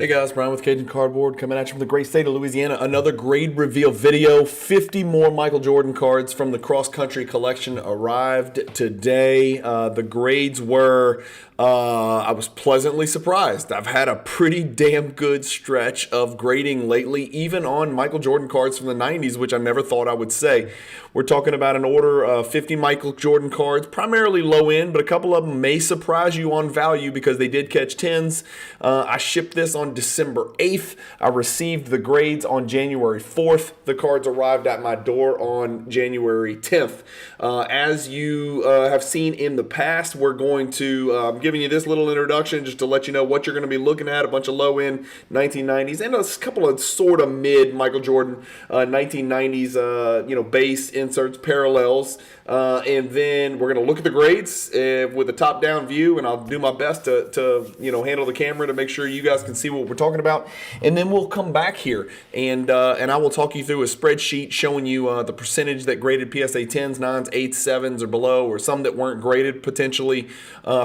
Hey guys, Brian with Cajun Cardboard coming at you from the great state of Louisiana. Another grade reveal video. 50 more Michael Jordan cards from the cross-country collection arrived today. The grades were, I was pleasantly surprised. I've had a pretty damn good stretch of grading lately, even on Michael Jordan cards from the 90s, which I never thought I would say. We're talking about an order of 50 Michael Jordan cards, primarily low end, but a couple of them may surprise you on value because they did catch 10s. I shipped this on December 8th. I received the grades on January 4th. The cards arrived at my door on January 10th. As you have seen in the past, we're going to, I'm giving you this little introduction just to let you know what you're going to be looking at. A bunch of low-end 1990s and a couple of sort of mid Michael Jordan 1990s, base inserts, parallels. And then we're going to look at the grades with a top-down view, and I'll do my best to handle the camera to make sure you guys can see what we're talking about. And then we'll come back here, and I will talk you through a spreadsheet showing you the percentage that graded PSA 10s, 9s, 8s, 7s, or below, or some that weren't graded, potentially.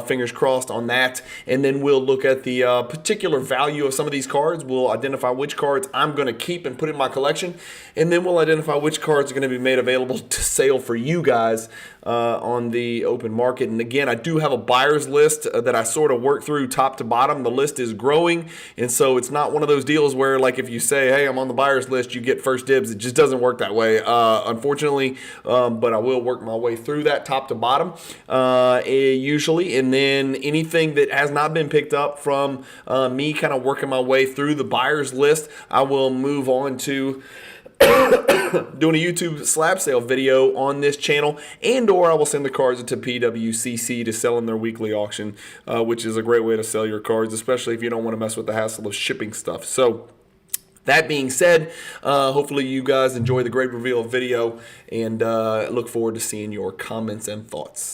Fingers crossed on that. And then we'll look at the particular value of some of these cards. We'll identify which cards I'm going to keep and put in my collection, and then we'll identify which cards are going to be made available to sale for you guys on the open market. And again, I do have a buyer's list that I sort of work through top to bottom. The list is growing, and so it's not one of those deals where, like, if you say, hey, I'm on the buyer's list, you get first dibs. It just doesn't work that way, unfortunately, but I will work my way through that top to bottom usually. And then anything that has not been picked up from me kind of working my way through the buyer's list, I will move on to doing a YouTube slab sale video on this channel, and or I will send the cards to PWCC to sell in their weekly auction, which is a great way to sell your cards, especially if you don't want to mess with the hassle of shipping stuff. So that being said, hopefully you guys enjoy the grade reveal video, and look forward to seeing your comments and thoughts.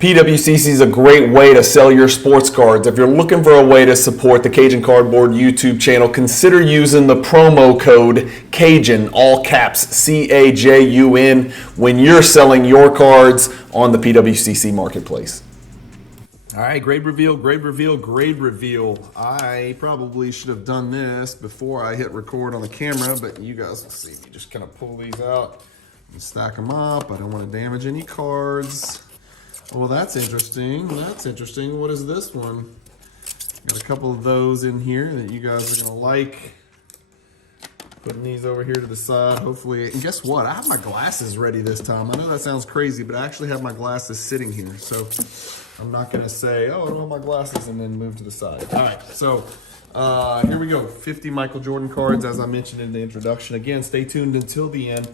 PWCC is a great way to sell your sports cards. If you're looking for a way to support the Cajun Cardboard YouTube channel, consider using the promo code CAJUN, all caps, CAJUN, when you're selling your cards on the PWCC marketplace. All right, grade reveal, grade reveal, grade reveal. I probably should have done this before I hit record on the camera, but you guys will see me just kind of pull these out and stack them up. I don't want to damage any cards. Well, that's interesting. That's interesting. What is this one? Got a couple of those in here that you guys are going to like. Putting these over here to the side, hopefully. And guess what? I have my glasses ready this time. I know that sounds crazy, but I actually have my glasses sitting here. So I'm not going to say, oh, I don't have my glasses, and then move to the side. All right, so here we go. 50 Michael Jordan cards, as I mentioned in the introduction. Again, stay tuned until the end,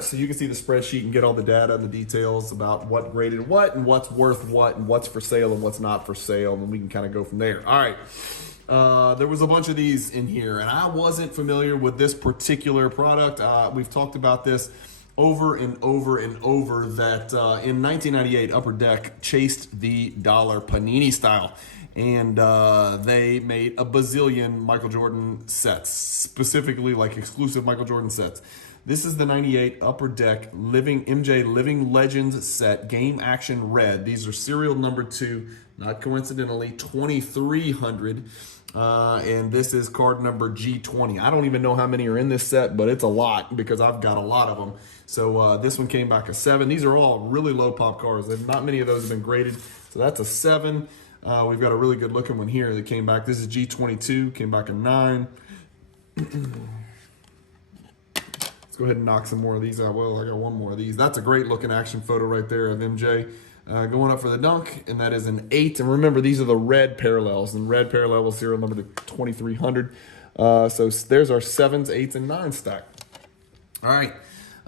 so you can see the spreadsheet and get all the data and the details about what graded what and what's worth what and what's for sale and what's not for sale, and we can kind of go from there. All right, there was a bunch of these in here, and I wasn't familiar with this particular product. We've talked about this over and over and over that in 1998, Upper Deck chased the dollar Panini style, and they made a bazillion Michael Jordan sets, specifically like exclusive Michael Jordan sets. This is the 98 Upper Deck MJ Living Legends set, Game Action Red. These are serial number 2, not coincidentally, 2300. And this is card number G20. I don't even know how many are in this set, but it's a lot because I've got a lot of them. So this one came back a 7. These are all really low pop cards. Not many of those have been graded. So that's a 7. We've got a really good looking one here that came back. This is G22, came back a 9. Go ahead and knock some more of these out. Well, I got one more of these. That's a great looking action photo right there of MJ going up for the dunk, and that is an 8. And remember, these are the red parallels, and red parallel will serial number to 2300. So there's our 7s, 8s, and 9s stack. All right,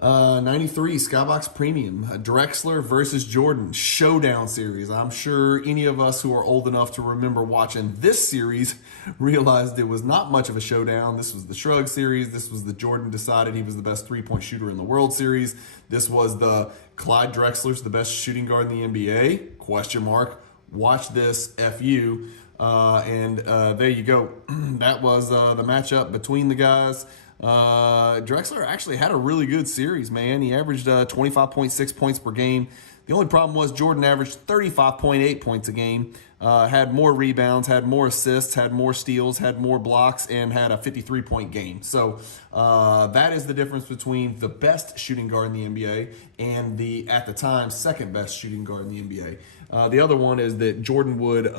93 Skybox Premium, Drexler versus Jordan Showdown Series. I'm sure any of us who are old enough to remember watching this series realized it was not much of a showdown. This was the Shrug Series. This was the Jordan decided he was the best three-point shooter in the World Series. This was the Clyde Drexler's the best shooting guard in the NBA? Question mark. Watch this, FU. And there you go. That was the matchup between the guys. Drexler actually had a really good series, man. He averaged 25.6 points per game. The only problem was Jordan averaged 35.8 points a game, had more rebounds, had more assists, had more steals, had more blocks, and had a 53-point game. So that is the difference between the best shooting guard in the NBA and the, at the time, second best shooting guard in the NBA. The other one is that Jordan would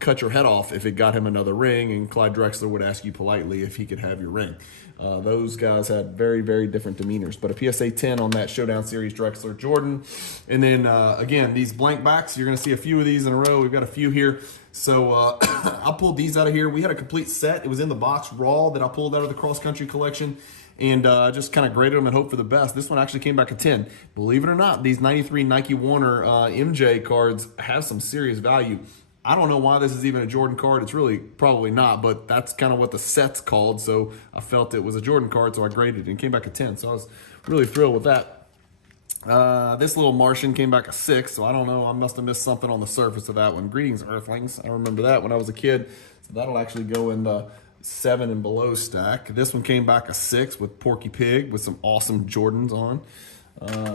cut your head off if it got him another ring, and Clyde Drexler would ask you politely if he could have your ring. Those guys had very, very different demeanors. But a PSA 10 on that Showdown Series, Drexler, Jordan. And then, again, these blank backs, you're going to see a few of these in a row. We've got a few here. So I pulled these out of here. We had a complete set. It was in the box raw that I pulled out of the cross-country collection. And just kind of graded them and hope for the best. This one actually came back a 10. Believe it or not, these 93 Nike Warner MJ cards have some serious value. I don't know why this is even a Jordan card. It's really probably not, but that's kind of what the set's called. So I felt it was a Jordan card, so I graded it and came back a 10. So I was really thrilled with that. This little Martian came back a 6, so I don't know. I must have missed something on the surface of that one. Greetings, Earthlings. I remember that when I was a kid. So that'll actually go in the 7 and below stack. This one came back a 6 with Porky Pig with some awesome Jordans on.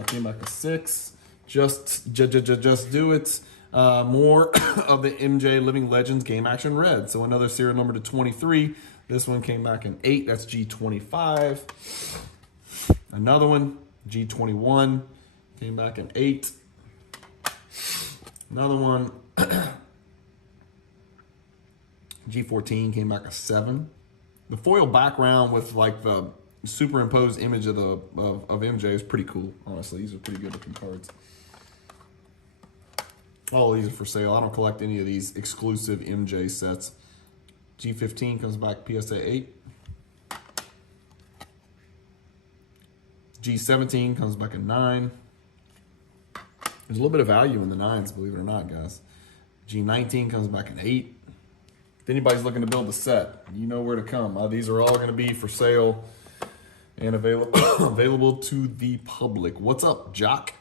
Came back a 6. Just do it. More of the MJ Living Legends Game Action Red. So another serial number to 23. This one came back in 8. That's G25. Another one, G21, came back in 8. Another one, G14, came back a 7. The foil background with like the superimposed image of MJ is pretty cool. Honestly, these are pretty good looking cards. All these are for sale. I don't collect any of these exclusive MJ sets. G15 comes back PSA 8. G17 comes back a 9. There's a little bit of value in the 9s, believe it or not, guys. G19 comes back an 8. If anybody's looking to build a set, you know where to come. These are all going to be for sale and available to the public. What's up, Jock?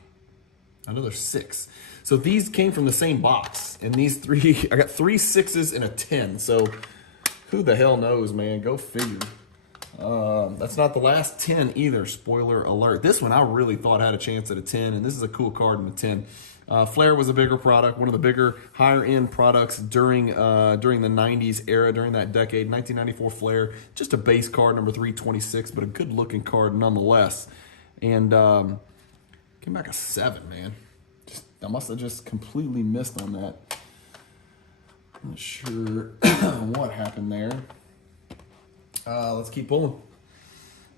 Another 6. So these came from the same box, and these 3, I got 3 6s and a 10. So who the hell knows, man? Go figure. That's not the last 10 either. Spoiler alert. This one I really thought had a chance at a 10, and this is a cool card in a 10. Flair was a bigger product, one of the bigger, higher-end products during the 90s era, during that decade. 1994 Flair, just a base card, number 326, but a good-looking card nonetheless. And came back a 7, man. I must have just completely missed on that. I'm not sure what happened there. Let's keep pulling.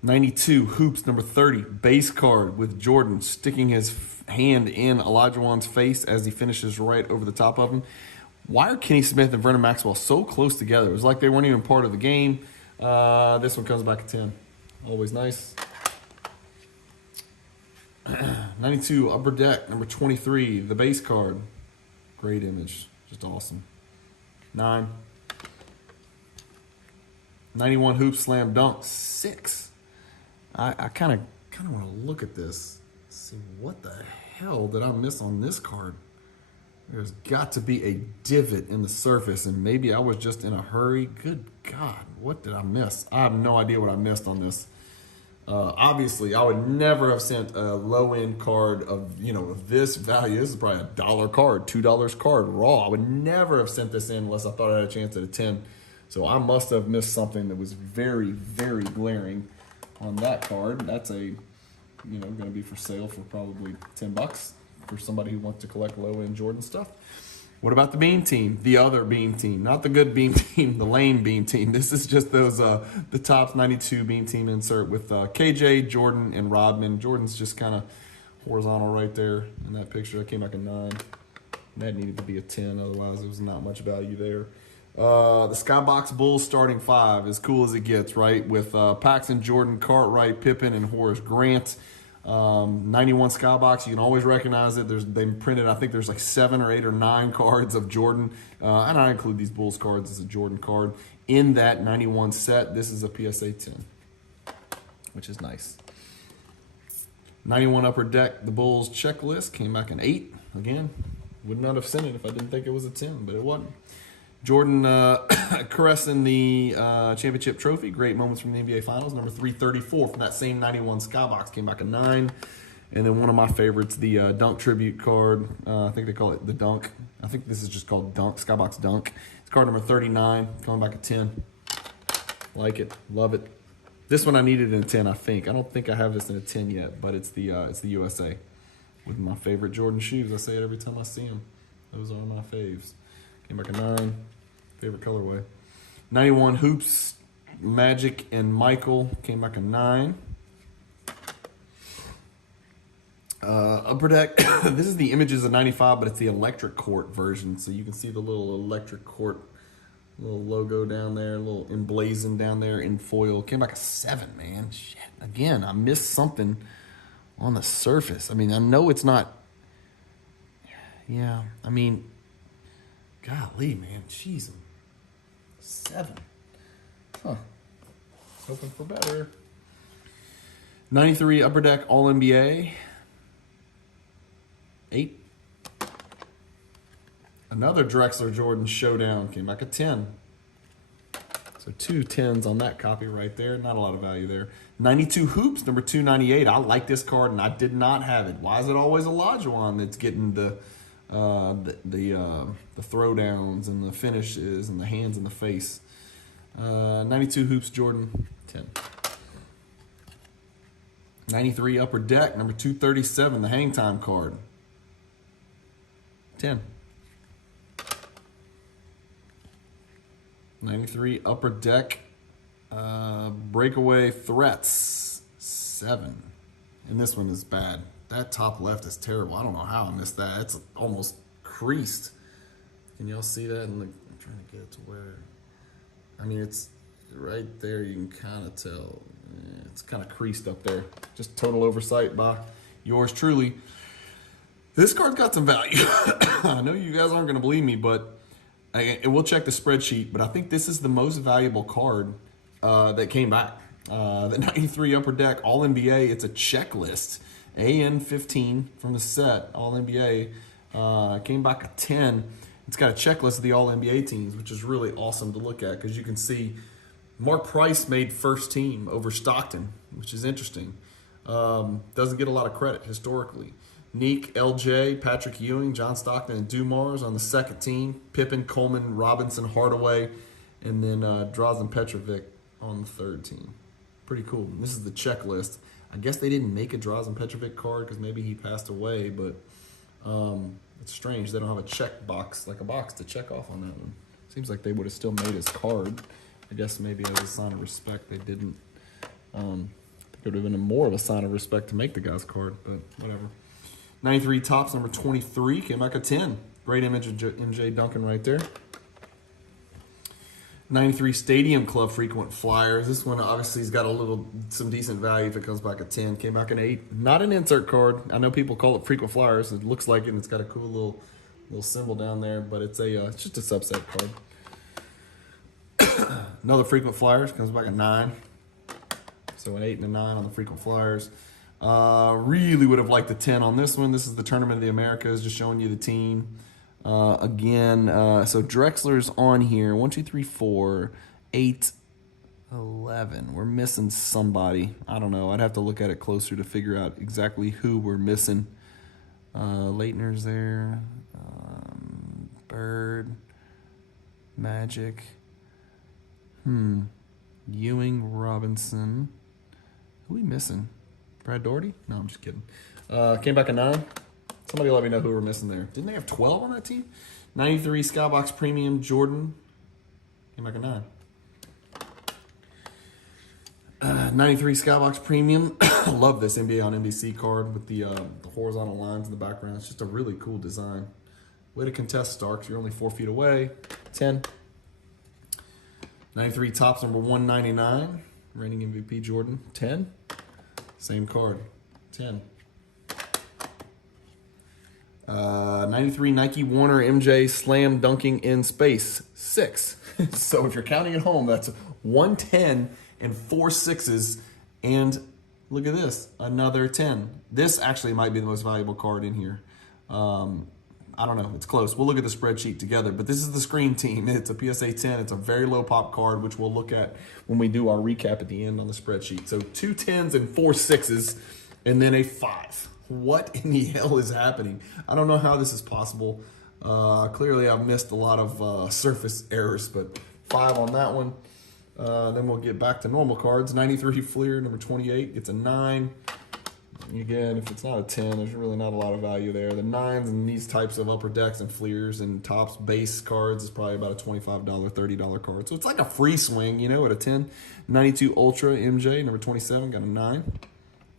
92 Hoops, number 30, base card with Jordan sticking his hand in Olajuwon's face as he finishes right over the top of him. Why are Kenny Smith and Vernon Maxwell so close together? It was like they weren't even part of the game. This one comes back at 10. Always nice. 92 Upper Deck, number 23, the base card. Great image. Just awesome. 9. 91 Hoops Slam Dunk, 6. I kind of want to look at this. See, what the hell did I miss on this card? There's got to be a divot in the surface, and maybe I was just in a hurry. Good God, what did I miss? I have no idea what I missed on this. Obviously, I would never have sent a low-end card of this value. This is probably a $1 card, $2 card raw. I would never have sent this in unless I thought I had a chance at a 10. So I must have missed something that was very, very glaring on that card. That's going to be for sale for probably $10 for somebody who wants to collect low-end Jordan stuff. What about the Beam Team? The other Beam Team, not the good Beam Team, the lame Beam Team. This is just those the Topps 92 Beam Team insert with KJ, Jordan, and Rodman. Jordan's just kind of horizontal right there in that picture. That came like a 9. That needed to be a 10, otherwise there was not much value there. The Skybox Bulls starting 5, as cool as it gets, right? With Paxson, Jordan, Cartwright, Pippen, and Horace Grant. 91 Skybox, you can always recognize it. They printed, I think there's like 7 or 8 or 9 cards of Jordan. And I include these Bulls cards as a Jordan card. In that 91 set, this is a PSA 10, which is nice. 91 Upper Deck, the Bulls checklist, came back an 8. Again, would not have sent it if I didn't think it was a 10, but it wasn't. Jordan caressing the championship trophy. Great moments from the NBA Finals. Number 334 from that same 91 Skybox. Came back a 9. And then one of my favorites, the Dunk Tribute card. I think they call it the Dunk. I think this is just called Dunk, Skybox Dunk. It's card number 39, coming back a 10. Like it, love it. This one I needed in a 10, I think. I don't think I have this in a 10 yet, but it's the USA with my favorite Jordan shoes. I say it every time I see them. Those are my faves. Came back a 9, favorite colorway. 91 Hoops, Magic and Michael, came back a 9. Upper Deck, this is the Images of 95, but it's the electric court version. So you can see the little electric court, little logo down there, a little emblazoned down there in foil. Came back a 7, man. Shit. Again, I missed something on the surface. I mean, I know it's not. Yeah, I mean, golly, man. Jeez. 7. Huh. Hoping for better. 93 Upper Deck All NBA. 8. Another Drexler Jordan Showdown. Came back a 10. So 2 10s on that copy right there. Not a lot of value there. 92 Hoops, number 298. I like this card, and I did not have it. Why is it always Olajuwon that's getting the throwdowns and the finishes and the hands in the face? 92 Hoops Jordan, 10. 93 Upper Deck, number 237, the Hang Time card. 10. 93 Upper Deck Breakaway Threats, 7. And this one is bad. That top left is terrible. I don't know how I missed that. It's almost creased. Can y'all see that? And I'm trying to get it to where. I mean, it's right there. You can kind of tell. It's kind of creased up there. Just total oversight by yours truly. This card's got some value. I know you guys aren't going to believe me, but we'll check the spreadsheet. But I think this is the most valuable card that came back. The 93 Upper Deck All NBA. It's a checklist. AN15 from the set All NBA. Came back a 10. It's got a checklist of the All NBA teams, which is really awesome to look at because you can see Mark Price made first team over Stockton, which is interesting. Doesn't get a lot of credit historically. Neek, LJ, Patrick Ewing, John Stockton, and Dumars on the second team. Pippen, Coleman, Robinson, Hardaway, and then Drazen Petrovic on the third team. Pretty cool. This is the checklist. I guess they didn't make a Drazen Petrovic card because maybe he passed away, but it's strange. They don't have a check box, like a box to check off on that one. Seems like they would have still made his card. I guess maybe as a sign of respect they didn't. It would have been more of a sign of respect to make the guy's card, but whatever. 93 Topps, number 23, came back a 10. Great image of MJ Duncan right there. 93 Stadium Club Frequent Flyers. This one obviously has got some decent value if it comes back a 10. Came back an 8. Not an insert card. I know people call it Frequent Flyers. It looks like it, and it's got a cool little symbol down there, but it's just a subset card. Another Frequent Flyers comes back a 9. So an 8 and a 9 on the Frequent Flyers. Really would have liked the 10 on this one. This is the Tournament of the Americas, just showing you the team. Again, so Drexler's on here. 1, 2, 3, 4, 8, 11. We're missing somebody. I don't know. I'd have to look at it closer to figure out exactly who we're missing. Leitner's there. Bird. Magic. Ewing, Robinson. Who are we missing? Brad Daugherty? No, I'm just kidding. Came back a 9. Somebody let me know who we're missing there. Didn't they have 12 on that team? 93 Skybox Premium Jordan. Came back a 9. 93 Skybox Premium. Love this NBA on NBC card with the horizontal lines in the background. It's just a really cool design. Way to contest, Starks. You're only 4 feet away. 10. 93 Topps, number 199. Reigning MVP Jordan. 10. Same card. 10. 93 Nike Warner MJ Slam Dunking in Space. 6. So if you're counting at home, that's 110 and 4 6s. And look at this. Another 10. This actually might be the most valuable card in here. I don't know. It's close. We'll look at the spreadsheet together. But this is the screen team. It's a PSA 10. It's a very low pop card, which we'll look at when we do our recap at the end on the spreadsheet. So 2 10s and 4 6s, and then a 5. What in the hell is happening? I don't know how this is possible. Clearly, I've missed a lot of surface errors, but 5 on that one. Then we'll get back to normal cards. 93 Fleer, number 28. It's a 9. Again, if it's not a 10, there's really not a lot of value there. The 9s and these types of upper decks and Fleers and tops base cards is probably about a $25, $30 card. So it's like a free swing, you know, at a 10. 92 Ultra MJ, number 27, got a 9.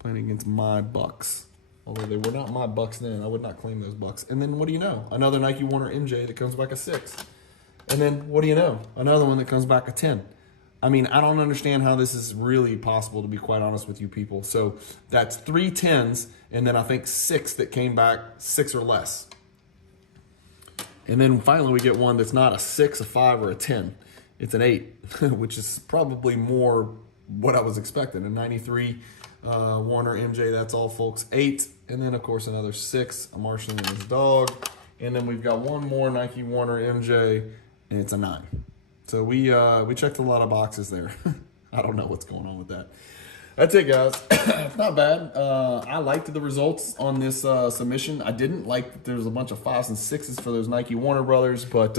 Playing against my Bucks. Although they were not my Bucks then. I would not claim those Bucks. And then what do you know? Another Nike Warner MJ that comes back a 6. And then what do you know? Another one that comes back a 10. I mean, I don't understand how this is really possible, to be quite honest with you people. So that's 3 10s, and then I think 6 that came back 6 or less. And then finally we get one that's not a 6, a 5, or a 10. It's an 8, which is probably more what I was expecting. A 93 Warner MJ, that's all folks, 8. And then of course another 6, a Martian and his dog. And then we've got one more Nike Warner MJ, and it's a 9. So we checked a lot of boxes there. I don't know what's going on with that. That's it, guys. It's not bad. I liked the results on this submission. I didn't like that there was a bunch of 5s and 6s for those Nike Warner brothers, but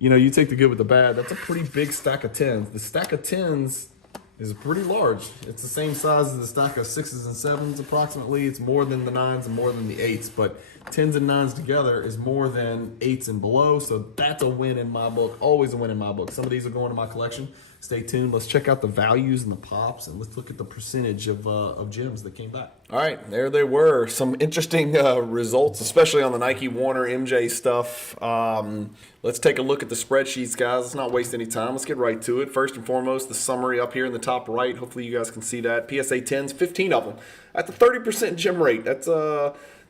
you know, you take the good with the bad. That's a pretty big stack of 10s. The stack of 10s is pretty large. It's the same size as the stack of 6s and 7s approximately. It's more than the 9s and more than the 8s, but 10s and 9s together is more than 8s and below, so that's a win in my book. Always a win in my book. Some of these are going to my collection. Stay tuned. Let's check out the values and the pops, and let's look at the percentage of gems that came back. All right, there they were. Some interesting results, especially on the Nike Warner MJ stuff. Let's take a look at the spreadsheets, guys. Let's not waste any time. Let's get right to it. First and foremost, the summary up here in the top right. Hopefully you guys can see that. PSA 10s, 15 of them. At the 30% gem rate.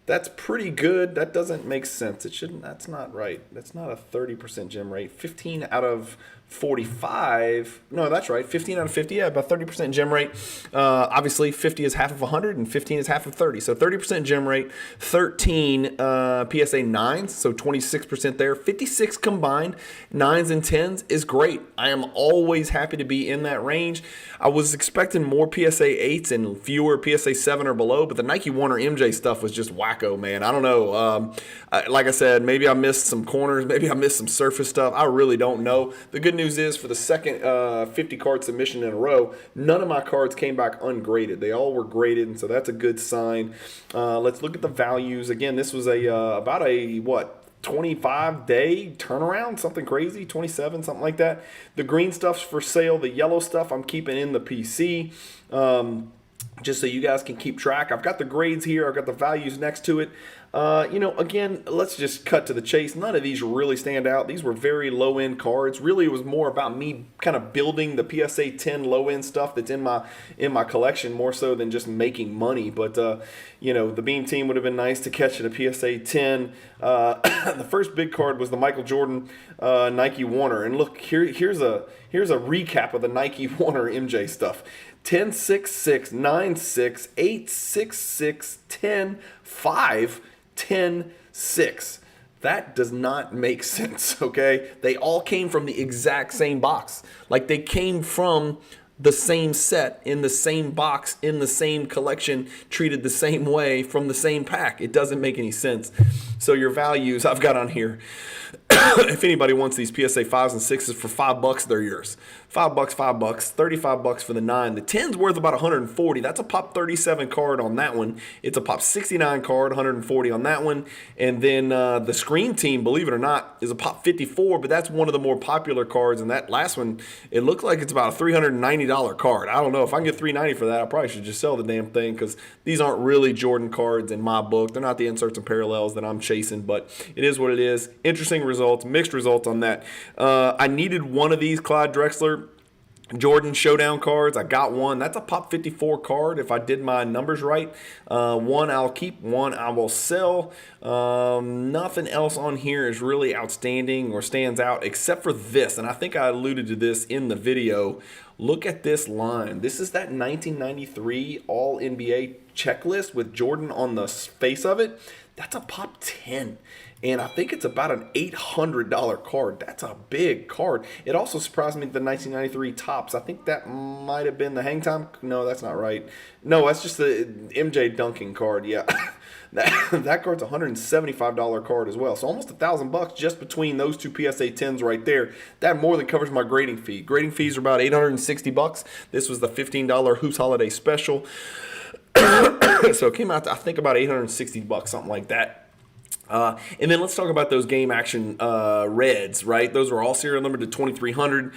That's pretty good. That doesn't make sense. It shouldn't. That's not right. That's not a 30% gem rate. 15 out of 45. No, that's right. 15 out of 50. Yeah, about 30% gem rate. Obviously, 50 is half of 100 and 15 is half of 30. So 30% gem rate. 13 PSA 9s, so 26% there. 56 combined. 9s and 10s is great. I am always happy to be in that range. I was expecting more PSA 8s and fewer PSA 7 or below, but the Nike Warner MJ stuff was just wacko, man. I don't know. Like I said, maybe I missed some corners. Maybe I missed some surface stuff. I really don't know. The good news is for the second 50-card submission in a row, none of my cards came back ungraded. They all were graded, and so that's a good sign. Let's look at the values. Again, this was about a, 25-day turnaround, something crazy, 27, something like that. The green stuff's for sale. The yellow stuff I'm keeping in the PC. Just so you guys can keep track. I've got the grades here. I've got the values next to it. Again, let's just cut to the chase. None of these really stand out. These were very low-end cards. Really, it was more about me kind of building the PSA 10 low-end stuff that's in my collection more so than just making money. But, the Beam team would have been nice to catch at a PSA 10. The first big card was the Michael Jordan Nike Warner. And look, here's a recap of the Nike Warner MJ stuff. 10, 6, 6, 9, 6, 8, 6, 6, 10, 5, 10, 6. That does not make sense, okay? They all came from the exact same box. Like they came from the same set, in the same box, in the same collection, treated the same way from the same pack. It doesn't make any sense. So your values I've got on here, if anybody wants these PSA 5s and 6s for $5, they're yours. $5, $5, $35 for the 9. The 10's worth about 140. That's a pop 37 card on that one. It's a pop 69 card, 140 on that one. And then the Scream Team, believe it or not, is a pop 54, but that's one of the more popular cards. And that last one, it looks like it's about a $390 card. I don't know. If I can get $390 for that, I probably should just sell the damn thing because these aren't really Jordan cards in my book. They're not the inserts and parallels that I'm chasing, but it is what it is. Interesting results, mixed results on that. I needed one of these Clyde Drexler Jordan Showdown cards. I got one. That's a pop 54 card if I did my numbers right. One I'll keep, one I will sell. Nothing else on here is really outstanding or stands out except for this, and I think I alluded to this in the video. Look at this line. This is that 1993 All-NBA checklist with Jordan on the face of it. That's a pop 10. And I think it's about an $800 card. That's a big card. It also surprised me, the 1993 Topps. I think that might have been the Hang Time. No, that's not right. No, that's just the MJ Dunking card. Yeah. That card's a $175 card as well. So almost $1,000 just between those two PSA 10s right there. That more than covers my grading fee. Grading fees are about $860. This was the $15 Hoops Holiday Special. So it came out to, I think, about $860, something like that. And then let's talk about those game action reds, right? Those were all serial numbered to 2300.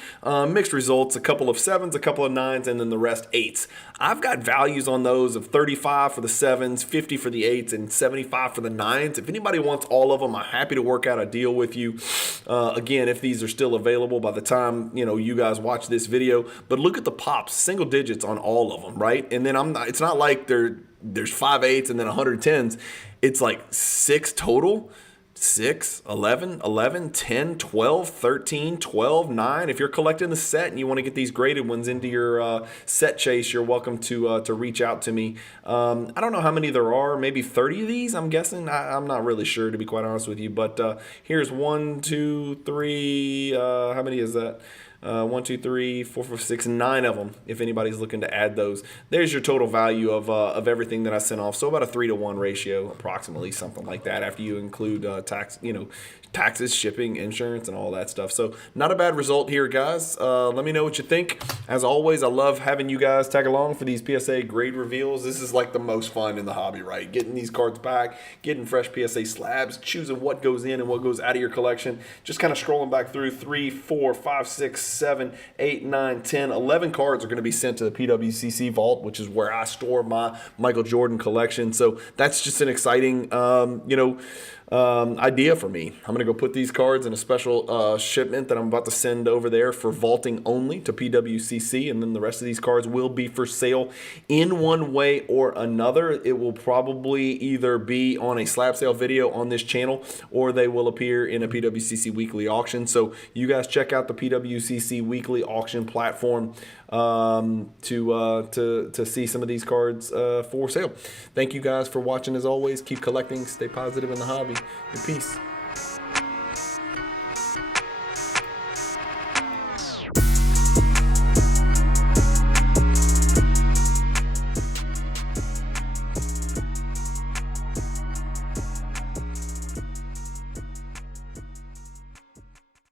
Mixed results, a couple of 7s, a couple of 9s, and then the rest 8s. I've got values on those of 35 for the 7s, 50 for the 8s, and 75 for the 9s. If anybody wants all of them, I'm happy to work out a deal with you. Again, if these are still available by the time you guys watch this video. But look at the pops, single digits on all of them, right? And then it's not like there's 5 8s and then 110s. It's like 6 total. 6, 11, 11, 10, 12, 13, 12, 9. If you're collecting the set and you want to get these graded ones into your set chase, you're welcome to reach out to me. I don't know how many there are, maybe 30 of these, I'm guessing. I'm not really sure, to be quite honest with you. But here's 1, 2, 3, how many is that? 1, 2, 3, 4, 5, 6, 9 of them. If anybody's looking to add those, there's your total value of everything that I sent off. So about a 3-to-1 ratio, approximately, something like that. After you include taxes, shipping, insurance, and all that stuff. So not a bad result here, guys. Let me know what you think. As always, I love having you guys tag along for these PSA grade reveals. This is like the most fun in the hobby, right? Getting these cards back, getting fresh PSA slabs, choosing what goes in and what goes out of your collection. Just kind of scrolling back through 3, 4, 5, 6, 7, 8, 9, 10, 11 cards are going to be sent to the PWCC Vault, which is where I store my Michael Jordan collection. So that's just an exciting, idea for me. I'm going to go put these cards in a special shipment that I'm about to send over there for vaulting only to PWCC, and then the rest of these cards will be for sale in one way or another. It will probably either be on a slab sale video on this channel, or they will appear in a PWCC weekly auction. So you guys check out the PWCC weekly auction platform to see some of these cards for sale. Thank you guys for watching. As always, keep collecting, stay positive in the hobby, and peace.